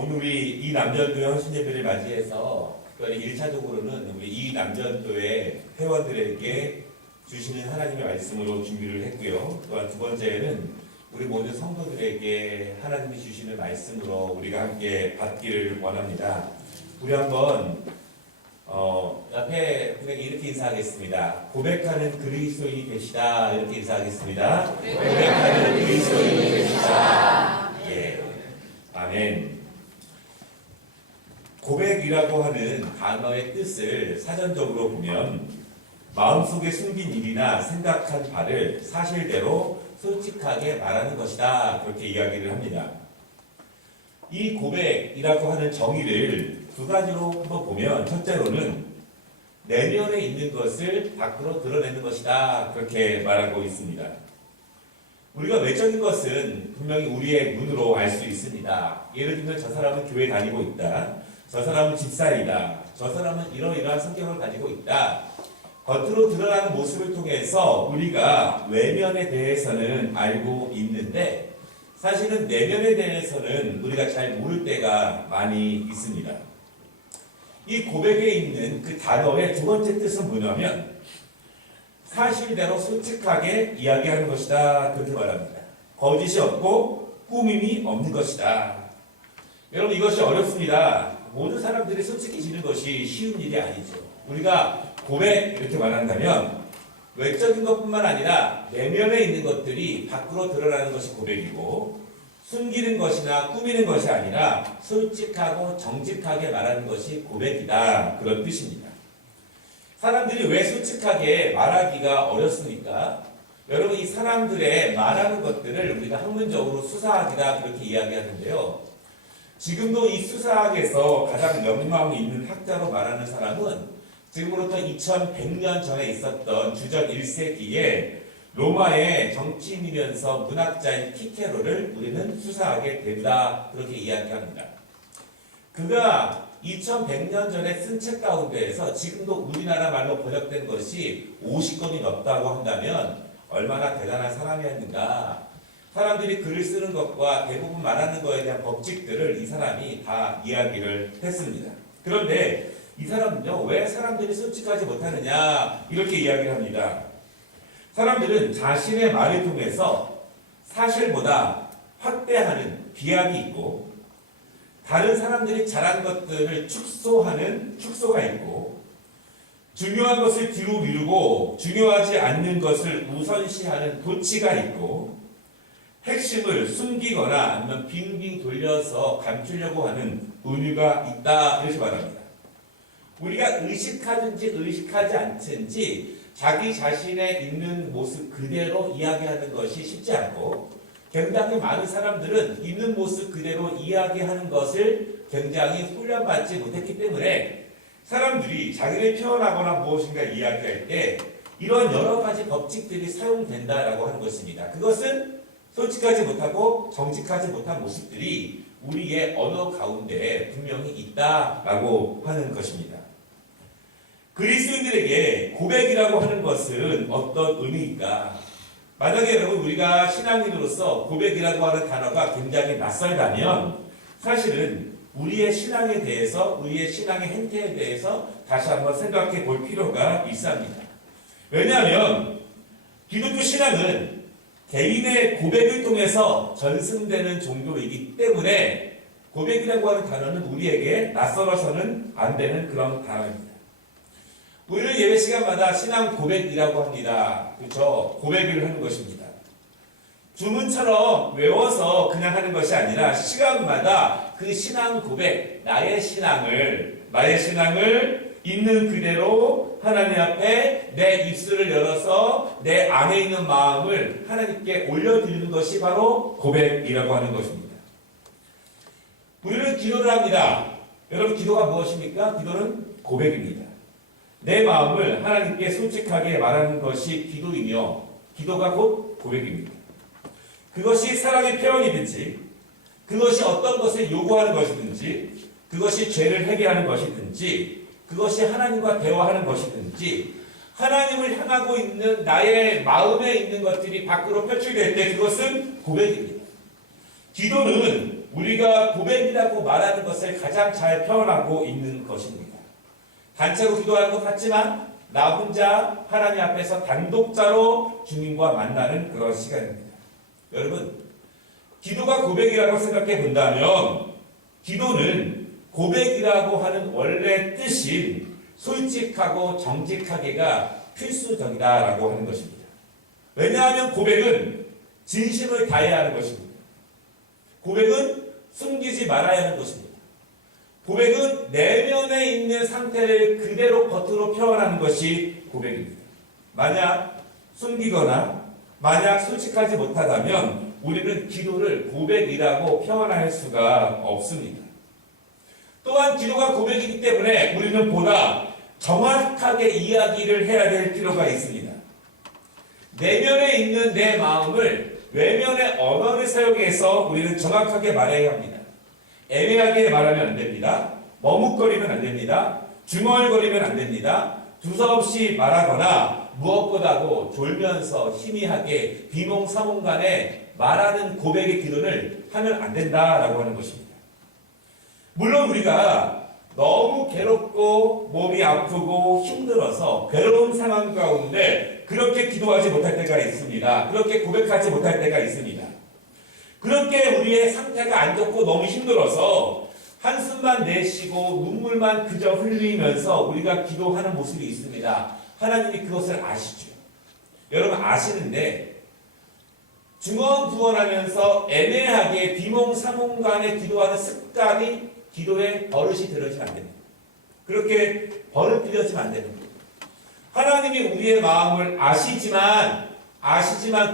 오늘 우리 이 남전도회 헌신 예배를 맞이해서 특별히 1차적으로는 우리 이 남전도회 회원들에게 주시는 하나님의 말씀으로 준비를 했고요. 또한 두 번째는 우리 모든 성도들에게 하나님이 주시는 말씀으로 우리가 함께 받기를 원합니다. 우리 한번 앞에 그냥 이렇게 인사하겠습니다. 고백하는 그리스도인이 되시다. 이렇게 인사하겠습니다. 고백하는 그리스도인이 되시다. 예. 아멘. 고백이라고 하는 단어의 뜻을 사전적으로 보면 마음속에 숨긴 일이나 생각한 바를 사실대로 솔직하게 말하는 것이다. 그렇게 이야기를 합니다. 이 고백이라고 하는 정의를 두 가지로 한번 보면, 첫째로는 내면에 있는 것을 밖으로 드러내는 것이다. 그렇게 말하고 있습니다. 우리가 외적인 것은 분명히 우리의 눈으로 알 수 있습니다. 예를 들면 저 사람은 교회 다니고 있다. 저 사람은 집사이다. 저 사람은 이러이러한 성격을 가지고 있다. 겉으로 드러나는 모습을 통해서 우리가 외면에 대해서는 알고 있는데 사실은 내면에 대해서는 우리가 잘 모를 때가 많이 있습니다. 이 고백에 있는 그 단어의 두 번째 뜻은 뭐냐면 사실대로 솔직하게 이야기하는 것이다. 그렇게 말합니다. 거짓이 없고 꾸밈이 없는 것이다. 여러분, 이것이 어렵습니다. 모든 사람들이 솔직해지는 것이 쉬운 일이 아니죠. 우리가 고백 이렇게 말한다면 외적인 것뿐만 아니라 내면에 있는 것들이 밖으로 드러나는 것이 고백이고, 숨기는 것이나 꾸미는 것이 아니라 솔직하고 정직하게 말하는 것이 고백이다. 그런 뜻입니다. 사람들이 왜 솔직하게 말하기가 어렵습니까? 여러분, 이 사람들의 말하는 것들을 우리가 학문적으로 수사학이다 그렇게 이야기하는데요. 지금도 이 수사학에서 가장 명망이 있는 학자로 말하는 사람은 지금으로부터 2100년 전에 있었던 주전 1세기에 로마의 정치인이면서 문학자인 키케로를 우리는 수사학의 대부다 그렇게 이야기합니다. 그가 2100년 전에 쓴 책 가운데에서 지금도 우리나라 말로 번역된 것이 50권이 넘다고 한다면 얼마나 대단한 사람이었는가. 사람들이 글을 쓰는 것과 대부분 말하는 것에 대한 법칙들을 이 사람이 다 이야기를 했습니다. 그런데 이 사람은요, 왜 사람들이 솔직하지 못하느냐 이렇게 이야기를 합니다. 사람들은 자신의 말을 통해서 사실보다 확대하는 비약이 있고, 다른 사람들이 잘한 것들을 축소하는 축소가 있고, 중요한 것을 뒤로 미루고 중요하지 않는 것을 우선시하는 도치가 있고, 핵심을 숨기거나 아니면 빙빙 돌려서 감추려고 하는 은유가 있다. 이렇게 말합니다. 우리가 의식하든지 의식하지 않든지 자기 자신의 있는 모습 그대로 이야기하는 것이 쉽지 않고, 굉장히 많은 사람들은 있는 모습 그대로 이야기하는 것을 굉장히 훈련받지 못했기 때문에 사람들이 자기를 표현하거나 무엇인가 이야기할 때 이런 여러 가지 법칙들이 사용된다라고 하는 것입니다. 그것은 솔직하지 못하고 정직하지 못한 모습들이 우리의 언어 가운데 분명히 있다라고 하는 것입니다. 그리스도인들에게 고백이라고 하는 것은 어떤 의미일까? 만약에 여러분 우리가 신앙인으로서 고백이라고 하는 단어가 굉장히 낯설다면 사실은 우리의 신앙에 대해서, 우리의 신앙의 행태에 대해서 다시 한번 생각해 볼 필요가 있습니다. 왜냐하면 기독교 신앙은 개인의 고백을 통해서 전승되는 종교이기 때문에 고백이라고 하는 단어는 우리에게 낯설어서는 안 되는 그런 단어입니다. 우리는 예배 시간마다 신앙 고백이라고 합니다. 그렇죠? 고백을 하는 것입니다. 주문처럼 외워서 그냥 하는 것이 아니라 시간마다 그 신앙 고백, 나의 신앙을 있는 그대로 하나님 앞에 내 입술을 열어서 내 안에 있는 마음을 하나님께 올려드리는 것이 바로 고백이라고 하는 것입니다. 우리는 기도를 합니다. 여러분, 기도가 무엇입니까? 기도는 고백입니다. 내 마음을 하나님께 솔직하게 말하는 것이 기도이며, 기도가 곧 고백입니다. 그것이 사랑의 표현이든지, 그것이 어떤 것을 요구하는 것이든지, 그것이 죄를 회개하는 것이든지, 그것이 하나님과 대화하는 것이든지, 하나님을 향하고 있는 나의 마음에 있는 것들이 밖으로 표출될 때 그것은 고백입니다. 기도는 우리가 고백이라고 말하는 것을 가장 잘 표현하고 있는 것입니다. 단체로 기도하는 것 같지만 나 혼자 하나님 앞에서 단독자로 주님과 만나는 그런 시간입니다. 여러분, 기도가 고백이라고 생각해 본다면 기도는 고백이라고 하는 원래 뜻인 솔직하고 정직하게가 필수적이다라고 하는 것입니다. 왜냐하면 고백은 진심을 다해야 하는 것입니다. 고백은 숨기지 말아야 하는 것입니다. 고백은 내면에 있는 상태를 그대로 겉으로 표현하는 것이 고백입니다. 만약 숨기거나 만약 솔직하지 못하다면 우리는 기도를 고백이라고 표현할 수가 없습니다. 또한 기도가 고백이기 때문에 우리는 보다 정확하게 이야기를 해야 될 필요가 있습니다. 내면에 있는 내 마음을 외면의 언어를 사용해서 우리는 정확하게 말해야 합니다. 애매하게 말하면 안 됩니다. 머뭇거리면 안 됩니다. 중얼거리면 안 됩니다. 두서없이 말하거나 무엇보다도 졸면서 희미하게 비몽사몽간에 말하는 고백의 기도를 하면 안 된다라고 하는 것입니다. 물론 우리가 너무 괴롭고 몸이 아프고 힘들어서 괴로운 상황 가운데 그렇게 기도하지 못할 때가 있습니다. 그렇게 고백하지 못할 때가 있습니다. 그렇게 우리의 상태가 안 좋고 너무 힘들어서 한숨만 내쉬고 눈물만 그저 흘리면서 우리가 기도하는 모습이 있습니다. 하나님이 그것을 아시죠. 여러분 아시는데 중언부언하면서 애매하게 비몽사몽간에 기도하는 습관이 기도의 버릇이 들어지면 안 됩니다. 그렇게 버릇 들여지면 안 됩니다. 하나님이 우리의 마음을 아시지만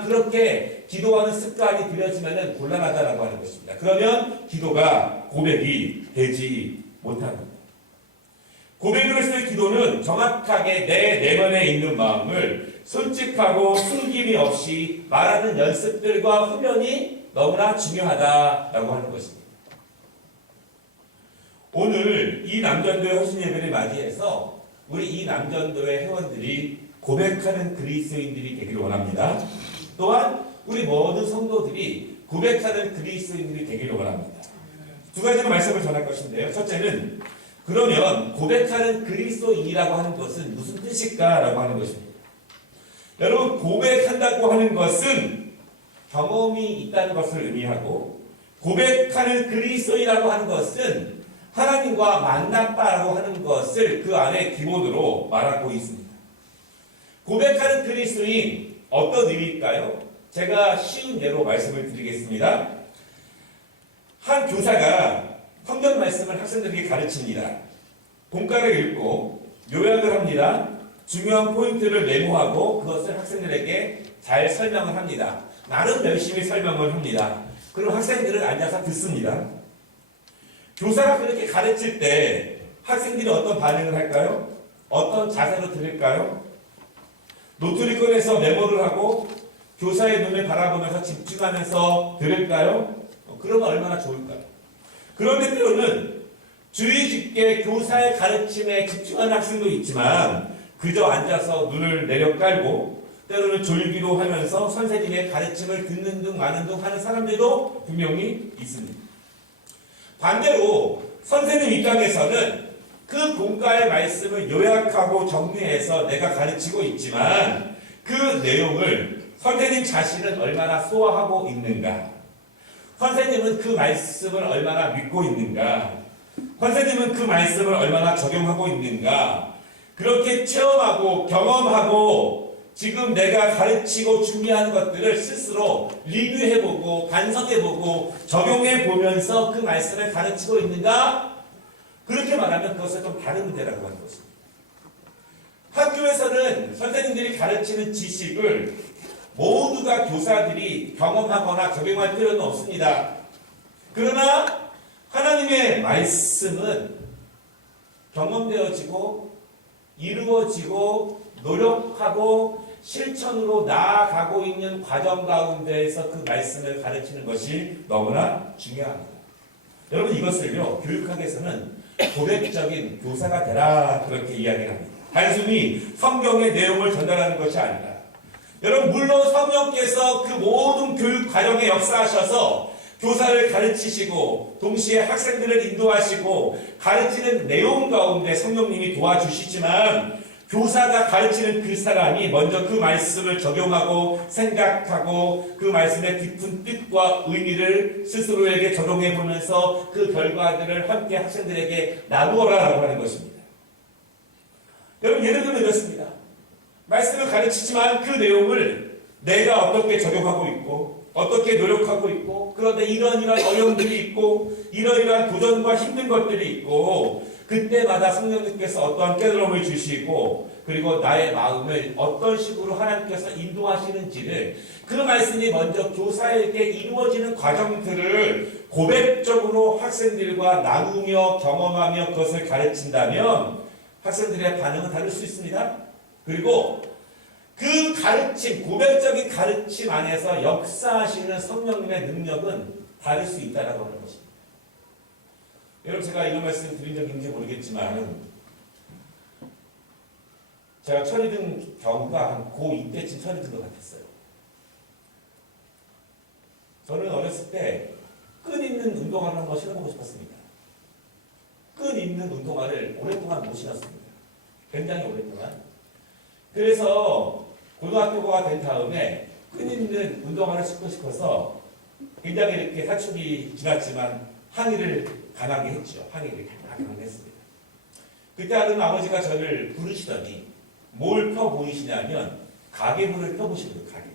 그렇게 기도하는 습관이 들여지면 곤란하다라고 하는 것입니다. 그러면 기도가 고백이 되지 못합니다. 고백을 했을 때 기도는 정확하게 내 내면에 있는 마음을 솔직하고 숨김이 없이 말하는 연습들과 훈련이 너무나 중요하다라고 하는 것입니다. 오늘 이 남전도의 호신 예배를 맞이해서 우리 이 남전도의 회원들이 고백하는 그리스도인들이 되기를 원합니다. 또한 우리 모든 성도들이 고백하는 그리스도인들이 되기를 원합니다. 두 가지로 말씀을 전할 것인데요. 첫째는 그러면 고백하는 그리스도인이라고 하는 것은 무슨 뜻일까라고 하는 것입니다. 여러분 고백한다고 하는 것은 경험이 있다는 것을 의미하고 고백하는 그리스도인이라고 하는 것은 하나님과 만났다라고 하는 것을 그 안에 기본으로 말하고 있습니다. 고백하는 그리스도인 어떤 의미일까요? 제가 쉬운 예로 말씀을 드리겠습니다. 한 교사가 성경 말씀을 학생들에게 가르칩니다. 본가를 읽고 요약을 합니다. 중요한 포인트를 메모하고 그것을 학생들에게 잘 설명을 합니다. 나름 열심히 설명을 합니다. 그럼 학생들은 앉아서 듣습니다. 교사가 그렇게 가르칠 때 학생들이 어떤 반응을 할까요? 어떤 자세로 들을까요? 노트를 꺼내서 메모를 하고 교사의 눈을 바라보면서 집중하면서 들을까요? 그러면 얼마나 좋을까요? 그런데 때로는 주의 깊게 교사의 가르침에 집중하는 학생도 있지만 그저 앉아서 눈을 내려 깔고 때로는 졸기도 하면서 선생님의 가르침을 듣는 등 마는 등 하는 사람들도 분명히 있습니다. 반대로 선생님 입장에서는 그 본가의 말씀을 요약하고 정리해서 내가 가르치고 있지만 그 내용을 선생님 자신은 얼마나 소화하고 있는가? 선생님은 그 말씀을 얼마나 믿고 있는가? 선생님은 그 말씀을 얼마나 적용하고 있는가? 그렇게 체험하고 경험하고 지금 내가 가르치고 준비하는 것들을 스스로 리뷰해보고 반성해보고 적용해보면서 그 말씀을 가르치고 있는가? 그렇게 말하면 그것은 좀 다른 문제라고 하는 것입니다. 학교에서는 선생님들이 가르치는 지식을 모두가 교사들이 경험하거나 적용할 필요는 없습니다. 그러나 하나님의 말씀은 경험되어지고 이루어지고 노력하고 실천으로 나아가고 있는 과정 가운데에서 그 말씀을 가르치는 것이 너무나 중요합니다. 여러분 이것을요 교육학에서는 고백적인 교사가 되라 그렇게 이야기를 합니다. 단순히 성경의 내용을 전달하는 것이 아니라 여러분 물론 성령께서 그 모든 교육 과정에 역사하셔서 교사를 가르치시고 동시에 학생들을 인도하시고 가르치는 내용 가운데 성령님이 도와주시지만 교사가 가르치는 그 사람이 먼저 그 말씀을 적용하고 생각하고 그 말씀의 깊은 뜻과 의미를 스스로에게 적용해 보면서 그 결과들을 함께 학생들에게 나누어라라고 하는 것입니다. 여러분, 예를 들면 이렇습니다. 말씀을 가르치지만 그 내용을 내가 어떻게 적용하고 있고 어떻게 노력하고 있고 그런데 이러한 어려움들이 있고 이러이러한 도전과 힘든 것들이 있고 그때마다 성령님께서 어떠한 깨달음을 주시고 그리고 나의 마음을 어떤 식으로 하나님께서 인도하시는지를 그 말씀이 먼저 교사에게 이루어지는 과정들을 고백적으로 학생들과 나누며 경험하며 그것을 가르친다면 학생들의 반응은 다를 수 있습니다. 그리고 그 가르침, 고백적인 가르침 안에서 역사하시는 성령님의 능력은 다를 수 있다라고 하는 것입니다. 여러분, 제가 이런 말씀 드린 적이 있는지 모르겠지만 제가 철이 든 경우가 한 고2 때쯤 철이 든 것 같았어요. 저는 어렸을 때 끈 있는 운동화를 한번 신어보고 싶었습니다. 끈 있는 운동화를 오랫동안 못 신었습니다. 굉장히 오랫동안. 그래서 고등학교가 된 다음에 끈 있는 운동화를 신고 싶어서 굉장히 이렇게 사춘기 지났지만 항의를 강하게 했죠. 항의를 강하게 했습니다. 그때 하는 아버지가 저를 부르시더니 뭘 펴 보이시냐면 가계부를 펴보시거든요. 가계부.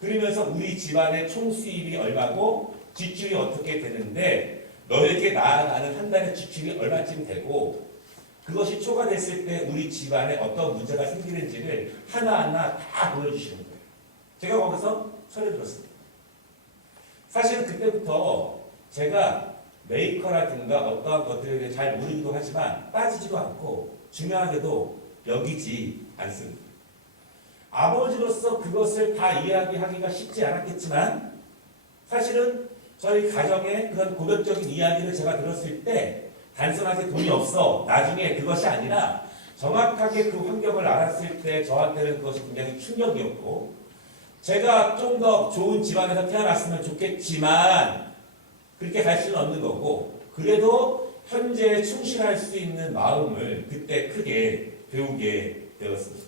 그러면서 우리 집안의 총 수입이 얼마고 지출이 어떻게 되는데 너에게 나아가는 한 달의 지출이 얼마쯤 되고 그것이 초과됐을 때 우리 집안에 어떤 문제가 생기는지를 하나하나 다 보여주시는 거예요. 제가 거기서 소리 들었습니다. 사실은 그때부터 제가 메이커라든가 어떠한 것들에 대해 잘 모르기도 하지만 따지지도 않고 중요하게도 여기지 않습니다. 아버지로서 그것을 다 이야기하기가 쉽지 않았겠지만 사실은 저희 가정의 그런 고백적인 이야기를 제가 들었을 때 단순하게 돈이 없어 나중에 그것이 아니라 정확하게 그 환경을 알았을 때 저한테는 그것이 굉장히 충격이었고 제가 좀 더 좋은 집안에서 태어났으면 좋겠지만 그렇게 갈 수는 없는 거고 그래도 현재에 충실할 수 있는 마음을 그때 크게 배우게 되었습니다.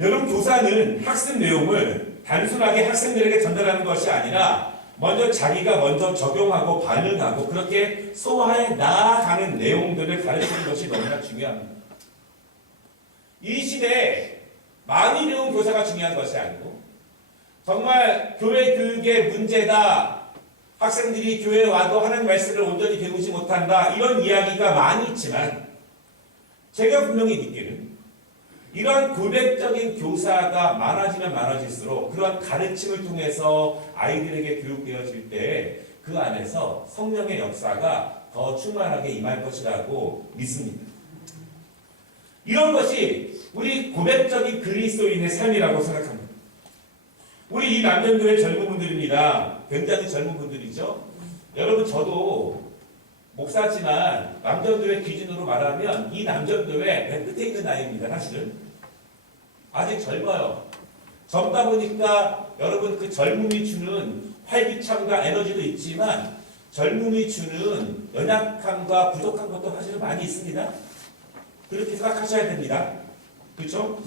여러분, 교사는 학습 내용을 단순하게 학생들에게 전달하는 것이 아니라 먼저 자기가 먼저 적용하고 반응하고 그렇게 소화해 나아가는 내용들을 가르치는 것이 너무나 중요합니다. 이 시대에 많이 배운 교사가 중요한 것이 아니고 정말 교회 교육의 문제다. 학생들이 교회에 와도 하나님 말씀을 온전히 배우지 못한다. 이런 이야기가 많이 있지만 제가 분명히 느끼는 이런 고백적인 교사가 많아지면 많아질수록 그런 가르침을 통해서 아이들에게 교육되어질 때 그 안에서 성령의 역사가 더 충만하게 임할 것이라고 믿습니다. 이런 것이 우리 고백적인 그리스도인의 삶이라고 생각합니다. 우리 이 남전교회 젊은 분들입니다. 굉장히 젊은 분들이죠. 여러분, 저도 목사지만 남전교회 기준으로 말하면 이 남전교회 맨 끝에 있는 나이입니다. 사실은 아직 젊어요. 젊다 보니까 여러분 그 젊음이 주는 활기참과 에너지도 있지만 젊음이 주는 연약함과 부족한 것도 사실은 많이 있습니다. 그렇게 생각하셔야 됩니다. 그렇죠?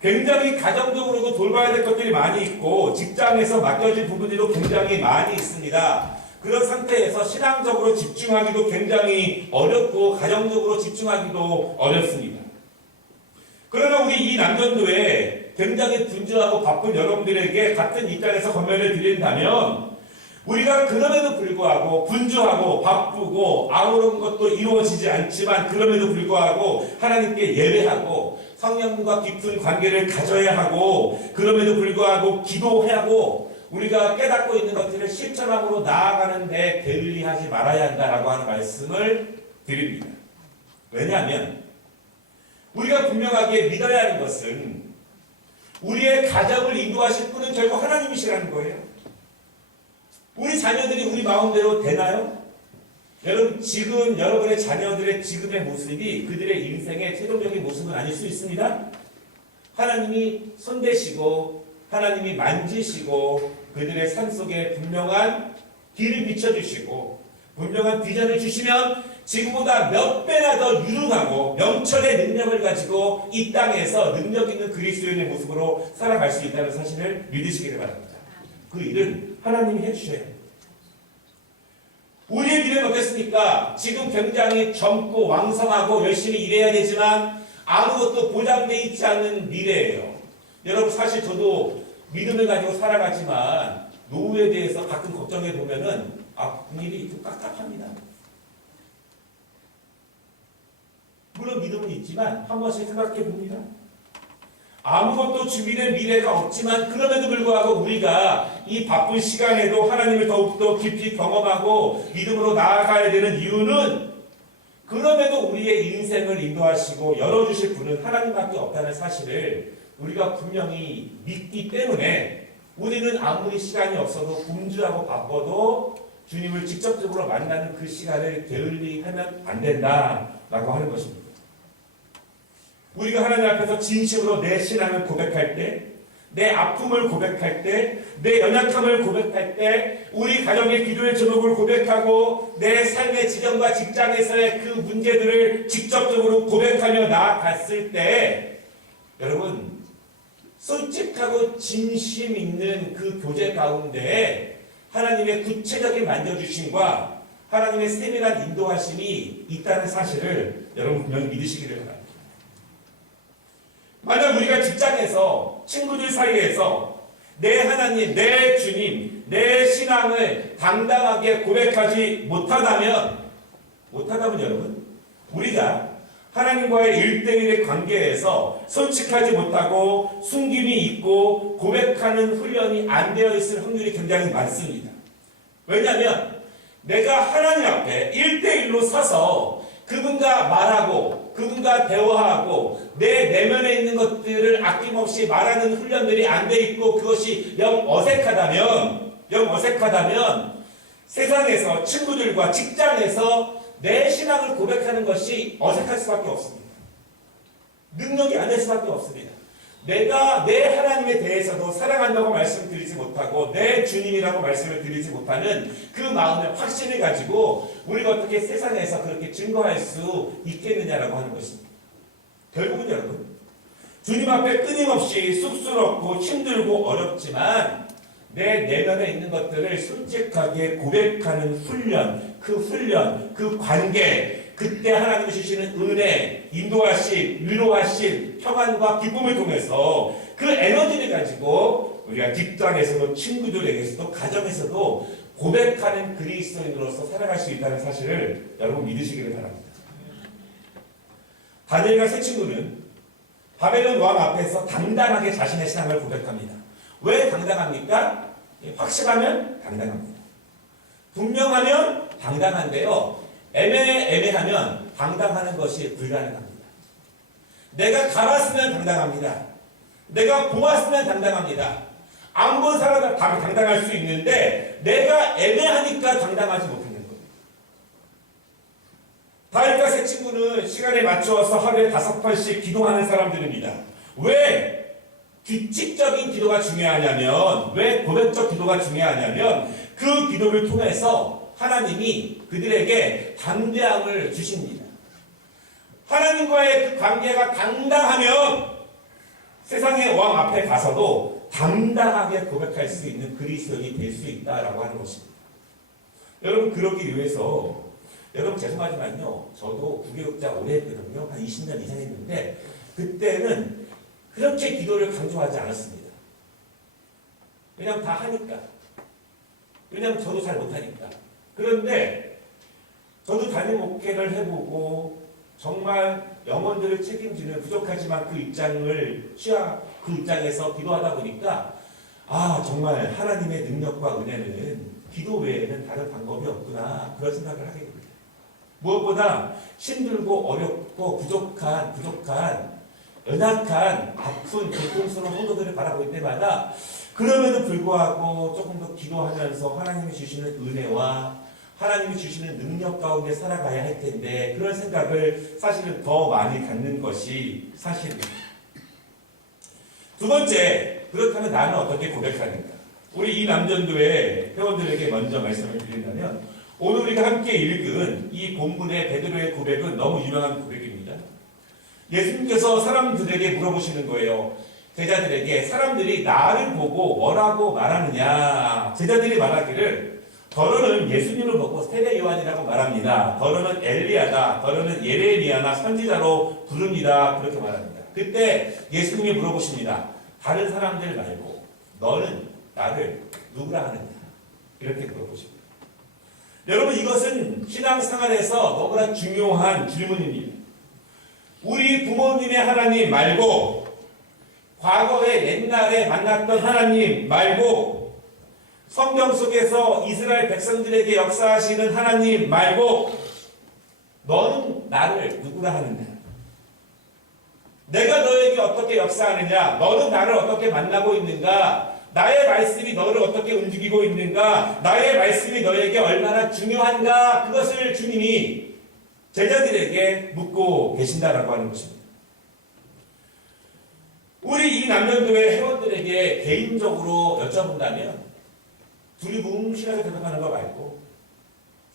굉장히 가정적으로도 돌봐야 될 것들이 많이 있고 직장에서 맡겨진 부분들도 굉장히 많이 있습니다. 그런 상태에서 신앙적으로 집중하기도 굉장히 어렵고 가정적으로 집중하기도 어렵습니다. 그러나 우리 이 남전도에 굉장히 분주하고 바쁜 여러분들에게 같은 입장에서 권면을 드린다면 우리가 그럼에도 불구하고 분주하고 바쁘고 아무런 것도 이루어지지 않지만 그럼에도 불구하고 하나님께 예배하고 성령과 깊은 관계를 가져야 하고 그럼에도 불구하고 기도해야 하고 우리가 깨닫고 있는 것들을 실천함으로 나아가는데 게을리하지 말아야 한다라고 하는 말씀을 드립니다. 왜냐하면 우리가 분명하게 믿어야 하는 것은 우리의 가정을 인도하실 분은 결국 하나님이시라는 거예요. 우리 자녀들이 우리 마음대로 되나요? 여러분, 지금 여러분의 자녀들의 지금의 모습이 그들의 인생의 최종적인 모습은 아닐 수 있습니다. 하나님이 손대시고 하나님이 만지시고 그들의 삶 속에 분명한 길을 비춰주시고 분명한 비전을 주시면 지금보다 몇 배나 더 유능하고 명철의 능력을 가지고 이 땅에서 능력 있는 그리스도인의 모습으로 살아갈 수 있다는 사실을 믿으시기를 바랍니다. 그 일은 하나님이 해주셔야 합니다. 우리의 미래는 어떻습니까? 지금 굉장히 젊고 왕성하고 열심히 일해야 되지만 아무것도 보장되어 있지 않는 미래예요. 여러분 사실 저도 믿음을 가지고 살아가지만 노후에 대해서 가끔 걱정해 보면은 일이 좀 깝깝합니다. 물론 믿음은 있지만 한 번씩 생각해 봅니다. 아무것도 준비된 미래가 없지만 그럼에도 불구하고 우리가 이 바쁜 시간에도 하나님을 더욱더 깊이 경험하고 믿음으로 나아가야 되는 이유는 그럼에도 우리의 인생을 인도하시고 열어주실 분은 하나님밖에 없다는 사실을 우리가 분명히 믿기 때문에 우리는 아무리 시간이 없어도 분주하고 바빠도 주님을 직접적으로 만나는 그 시간을 게을리하면 안 된다라고 하는 것입니다. 우리가 하나님 앞에서 진심으로 내 신앙을 고백할 때, 내 아픔을 고백할 때, 내 연약함을 고백할 때, 우리 가정의 기도의 제목을 고백하고 내 삶의 지경과 직장에서의 그 문제들을 직접적으로 고백하며 나아갔을 때 여러분 솔직하고 진심 있는 그 교제 가운데 하나님의 구체적인 만져주심과 하나님의 세밀한 인도하심이 있다는 사실을 여러분 분명히 믿으시기를 바랍니다. 만약 우리가 직장에서 친구들 사이에서 내 하나님, 내 주님, 내 신앙을 당당하게 고백하지 못하다면 여러분 우리가 하나님과의 1대1의 관계에서 솔직하지 못하고 숨김이 있고 고백하는 훈련이 안 되어 있을 확률이 굉장히 많습니다. 왜냐하면 내가 하나님 앞에 1대1로 서서 그분과 말하고 그분과 대화하고 내 내면에 있는 것들을 아낌없이 말하는 훈련들이 안 돼 있고 그것이 영 어색하다면 세상에서 친구들과 직장에서 내 신앙을 고백하는 것이 어색할 수밖에 없습니다. 능력이 안 될 수밖에 없습니다. 내가 내 하나님에 대해서도 사랑한다고 말씀드리지 못하고 내 주님이라고 말씀을 드리지 못하는 그 마음의 확신을 가지고 우리가 어떻게 세상에서 그렇게 증거할 수 있겠느냐라고 하는 것입니다. 결국은 여러분 주님 앞에 끊임없이 쑥스럽고 힘들고 어렵지만 내 내면에 있는 것들을 솔직하게 고백하는 훈련, 그 관계, 그때 하나님이 주시는 은혜, 인도하심, 위로하심, 평안과 기쁨을 통해서 그 에너지를 가지고 우리가 직장에서도 친구들에게서도 가정에서도 고백하는 그리스도인으로서 살아갈 수 있다는 사실을 여러분 믿으시기를 바랍니다. 다니엘과 세 친구는 바벨론 왕 앞에서 당당하게 자신의 신앙을 고백합니다. 왜 당당합니까? 확실하면 당당합니다. 분명하면 당당한데요. 애매하면 당당하는 것이 불가능합니다. 내가 가봤으면 당당합니다. 내가 보았으면 당당합니다. 안 본 사람은 당당할 수 있는데 내가 애매하니까 당당하지 못하는 거예요. 다윗과 세 친구는 시간에 맞추어서 하루에 5번씩 기도하는 사람들입니다. 왜 규칙적인 기도가 중요하냐면, 왜 고백적 기도가 중요하냐면 그 기도를 통해서 하나님이 그들에게 담대함을 주십니다. 하나님과의 그 관계가 당당하면 세상의 왕 앞에 가서도 당당하게 고백할 수 있는 그리스도인이 될 수 있다라고 하는 것입니다. 여러분 그러기 위해서 여러분 죄송하지만요. 저도 구교육자 오래 했거든요. 한 20년 이상 했는데 그때는 그렇게 기도를 강조하지 않았습니다. 왜냐하면 다 하니까. 왜냐하면 저도 잘 못하니까. 그런데 저도 담임 목회를 해보고 정말 영혼들을 책임지는 부족하지만 그 입장에서 기도하다 보니까 정말 하나님의 능력과 은혜는 기도 외에는 다른 방법이 없구나 그런 생각을 하게 됩니다. 무엇보다 힘들고 어렵고 부족한 연약한 아픈 고통스러운 성도들을 바라볼 때마다 그럼에도 불구하고 조금 더 기도하면서 하나님이 주시는 은혜와 하나님이 주시는 능력 가운데 살아가야 할 텐데 그런 생각을 사실은 더 많이 갖는 것이 사실입니다. 두 번째, 그렇다면 나는 어떻게 고백하는가? 우리 이 남전도의 회원들에게 먼저 말씀을 드린다면 오늘 우리가 함께 읽은 이 본문의 베드로의 고백은 너무 유명한 고백입니다. 예수님께서 사람들에게 물어보시는 거예요. 제자들에게 사람들이 나를 보고 뭐라고 말하느냐. 제자들이 말하기를 더러는 예수님을 보고 세례 요한이라고 말합니다. 더러는 엘리야다. 더러는 예레미야나 선지자로 부릅니다. 그렇게 말합니다. 그때 예수님이 물어보십니다. 다른 사람들 말고 너는 나를 누구라 하느냐. 이렇게 물어보십니다. 여러분 이것은 신앙생활에서 너무나 중요한 질문입니다. 우리 부모님의 하나님 말고 과거에 옛날에 만났던 하나님 말고 성경 속에서 이스라엘 백성들에게 역사하시는 하나님 말고 너는 나를 누구라 하느냐? 내가 너에게 어떻게 역사하느냐? 너는 나를 어떻게 만나고 있는가? 나의 말씀이 너를 어떻게 움직이고 있는가? 나의 말씀이 너에게 얼마나 중요한가? 그것을 주님이 제자들에게 묻고 계신다라고 하는 것입니다. 우리 이 남전도회 회원들에게 개인적으로 여쭤본다면 두리뭉실하게 대답하는 거 말고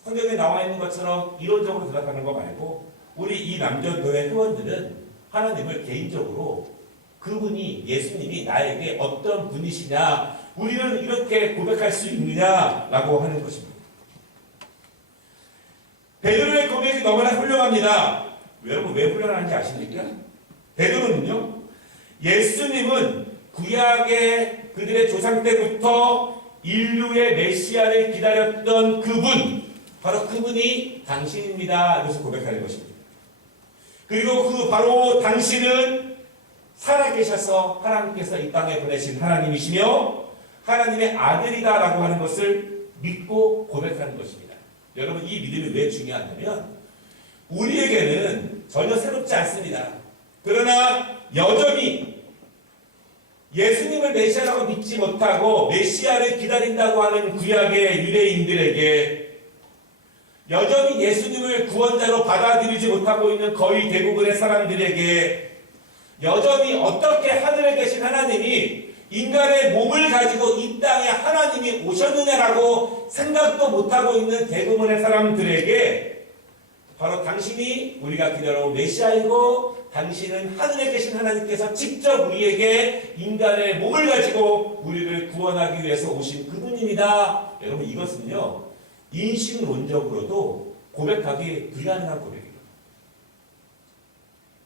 성경에 나와 있는 것처럼 이론적으로 대답하는 거 말고 우리 이 남전도회 회원들은 하나님을 개인적으로 그분이 예수님이 나에게 어떤 분이시냐 우리는 이렇게 고백할 수 있느냐라고 하는 것입니다. 베드로의 고백이 너무나 훌륭합니다. 여러분 왜 훌륭한지 아십니까? 베드로는요 예수님은 구약의 그들의 조상 때부터 인류의 메시아를 기다렸던 그분 바로 그분이 당신입니다. 이것을 고백하는 것입니다. 그리고 그 바로 당신은 살아계셔서 하나님께서 이 땅에 보내신 하나님이시며 하나님의 아들이다라고 하는 것을 믿고 고백하는 것입니다. 여러분 이 믿음이 왜 중요하냐면 우리에게는 전혀 새롭지 않습니다. 그러나 여전히 예수님을 메시아라고 믿지 못하고 메시아를 기다린다고 하는 구약의 유대인들에게 여전히 예수님을 구원자로 받아들이지 못하고 있는 거의 대부분의 사람들에게 여전히 어떻게 하늘에 계신 하나님이 인간의 몸을 가지고 이 땅에 하나님이 오셨느냐라고 생각도 못하고 있는 대부분의 사람들에게 바로 당신이 우리가 기다려온 메시아이고 당신은 하늘에 계신 하나님께서 직접 우리에게 인간의 몸을 가지고 우리를 구원하기 위해서 오신 그분입니다. 여러분 이것은요 인식론적으로도 고백하기 불가능한 고백입니다.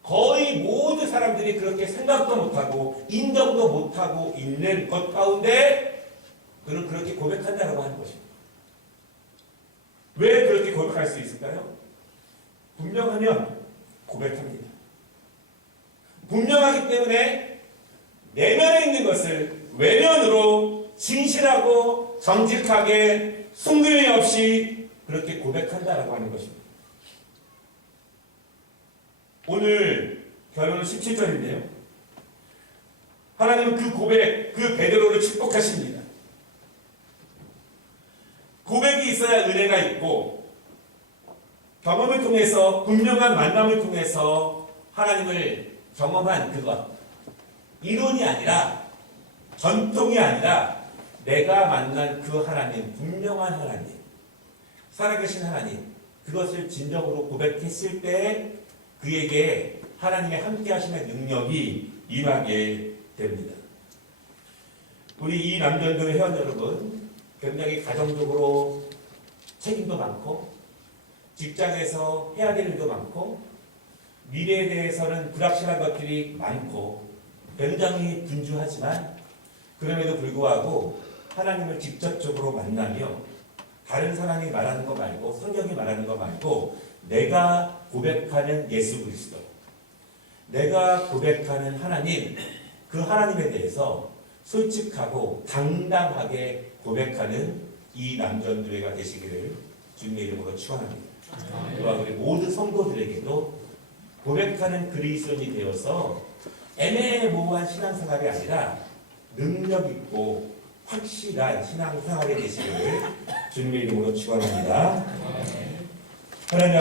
거의 모든 사람들이 그렇게 생각도 못하고 인정도 못하고 있는 것 가운데 그는 그렇게 고백한다라고 하는 것입니다. 왜 그렇게 고백할 수 있을까요? 분명하면 고백합니다. 분명하기 때문에 내면에 있는 것을 외면으로 진실하고 정직하게 숨김이 없이 그렇게 고백한다라고 하는 것입니다. 오늘 결론은 17절인데요. 하나님은 그 고백, 그 베드로를 축복하십니다. 고백이 있어야 은혜가 있고 경험을 통해서 분명한 만남을 통해서 하나님을 경험한 그것 이론이 아니라 전통이 아니라 내가 만난 그 하나님 분명한 하나님 살아계신 하나님 그것을 진정으로 고백했을 때 그에게 하나님의 함께 하시는 능력이 임하게 됩니다. 우리 이 남전도의 회원 여러분 굉장히 가정적으로 책임도 많고 직장에서 해야 될 일도 많고 미래에 대해서는 불확실한 것들이 많고 굉장히 분주하지만 그럼에도 불구하고 하나님을 직접적으로 만나며 다른 사람이 말하는 거 말고 성경이 말하는 거 말고 내가 고백하는 예수 그리스도 내가 고백하는 하나님 그 하나님에 대해서 솔직하고 당당하게 고백하는 이 남전도회가 되시기를 주님의 이름으로 축원합니다. 또한 우리 모든 성도들에게도 고백하는 그리스도인이 되어서 애매모호한 신앙생활이 아니라 능력 있고 확실한 신앙생활이 되시기를 주님의 이름으로 축원합니다. 하나님